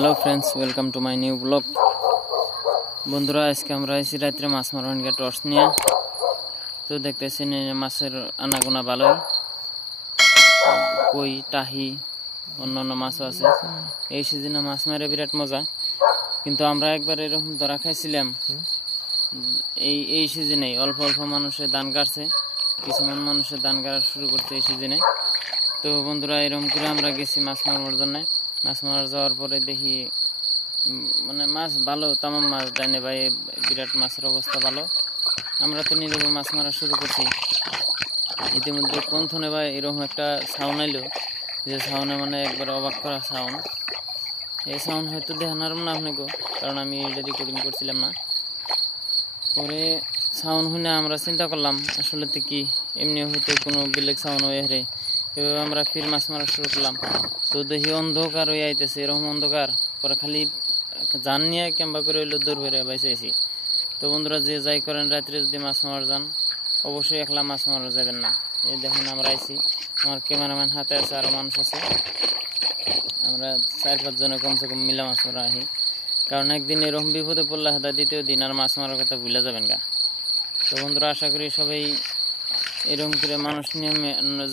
Hello friends, welcome to my new blog. বন্ধুরা, আজকে আমরা এসেছি রাত্রে মাছ মারার গিয়ে টর্চ নিয়ে। তো দেখতেছি মাছের আনাগোনা ভালোই, কই টাহি অন্যান্য মাছও আছে। এই সিজনে মাছ মারে বিরাট মজা, কিন্তু আমরা একবার এরকম ধরা খাইছিলাম। এই সিজনেই অল্প অল্প মানুষের ধান কাটছে, কিছুমান মানুষের ধান কাটা শুরু করছে এই সিজনে। তো বন্ধুরা, এরকম করে আমরা গেছি মাছ মারার জন্য। মাছ মারা যাওয়ার পরে দেখি মানে মাছ ভালো, তামাম মাছ দেয় না ভাই, বিরাট মাছের অবস্থা ভালো। আমরা তো নিজেকে মাছ মারা শুরু করছি। ইতিমধ্যে কোনথনে ভাই এরকম একটা সাউন্ড আইলো, যে সাউন্ডে মানে একবার অবাক করা সাউন্ড। এই সাউন্ড হয়তো দেখানোর না আপনাকে, কারণ আমি এটা রেকর্ডিং করছিলাম না। পরে সাউন্ড শুনে আমরা চিন্তা করলাম আসলে তো কি এমনি হয়তো কোনো বেলেগ সাউন্ড হয়ে হেরে। এভাবে আমরা ফির মাছ মারা শুরু করলাম। তো দেখি অন্ধকার হয়ে আইতেছে, এরকম অন্ধকার। পরে খালি জান নিয়ে ক্যাম্বা করে হইলো দৌড় বেড়ে বাইসেছি। তো বন্ধুরা, যে যাই করেন রাত্রে যদি মাছ মারা যান, অবশ্যই একলা মাছ মারা যাবেন না। এই দেখেন আমরা আইছি, আমার ক্যামেরাম্যান হাতে আছে, আরও মানুষ আছে। আমরা 4-5 জনে কমসে কম মিলা মাছ মারা আহি, কারণ একদিন এরকম বিপদে পড়লে হাতে দ্বিতীয় দিন আর মাছ মারার কথা ভুলে যাবেন গা। তো বন্ধুরা, আশা করি সবাই এরকম করে মানুষ নিয়ে,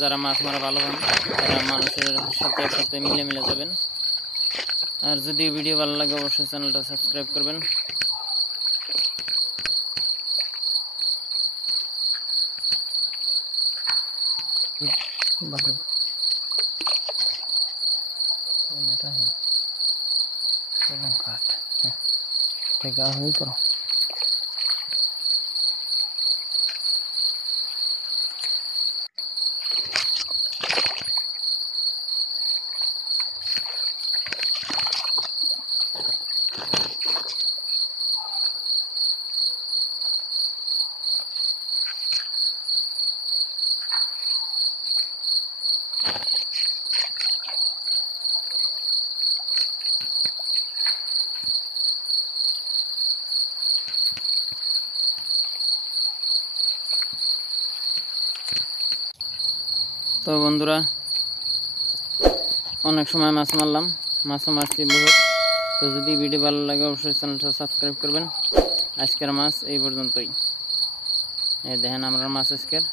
যারা মাছ মারা ভালো পান তারা মানুষের সাথে একসাথে মিলে যাবেন। আর যদি ভিডিও ভালো লাগে অবশ্যই চ্যানেলটা সাবস্ক্রাইব করবেন। তো বন্ধুরা, অনেক সময় মাছ মারলাম, মাছও মারছি বহুত। তো যদি ভিডিও ভালো লাগে অবশ্যই চ্যানেলটা সাবস্ক্রাইব করবেন। আজকের মাছ এই পর্যন্তই। এই দেখেন আমরা মাছ আজকের